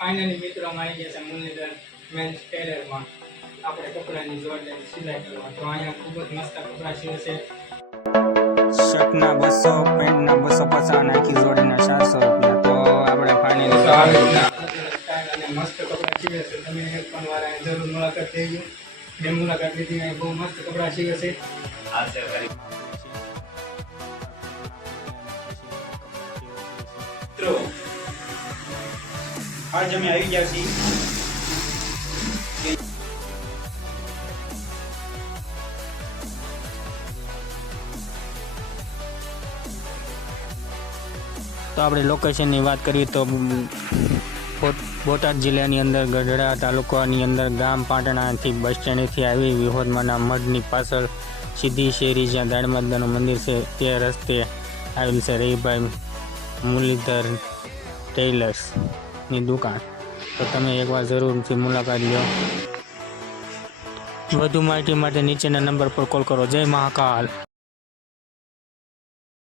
Finally મિત્રો અમે આવી ગયા છે મુરલીધર મેન્સ ટેલરમાં આપણે કપડાની જોડે સિલાઈ કરવા. તો અહીંયા ખૂબ જ મસ્ત કપડાં સીવે છે. શર્ટના 200, પેન્ટના 250 અને આખી જોડીના 400 રૂપિયા. તો આપણે ફાઇનલી અને મસ્ત કપડાં સીવે છે. તમે એક પણ વાર અહીંયા જરૂર મુલાકાત લેજો. મેં મુલાકાત લીધી, અહીં બહુ મસ્ત કપડાં સીવે છે. મિત્રો આજ અમે આવી ગયા છીએ તો આપણે લોકેશનની વાત કરીએ તો બોટાદ જિલ્લાની અંદર ગઢડા તાલુકાની અંદર ગામ પાટણાથી બસ સ્ટેન્ડથી આવી વિહોદમાંના મઢની પાછળ સીધી શેરી જ્યાં દાડમાતાનું મંદિર છે તે રસ્તે આવેલ છે રહીભાઈ મુરલીધર ટેલર્સની દુકાન. તો તમે એકવાર જરૂરથી મુલાકાત લો. વધુ માહિતી માટે નીચેના નંબર પર કોલ કરો. જય મહાકાલ.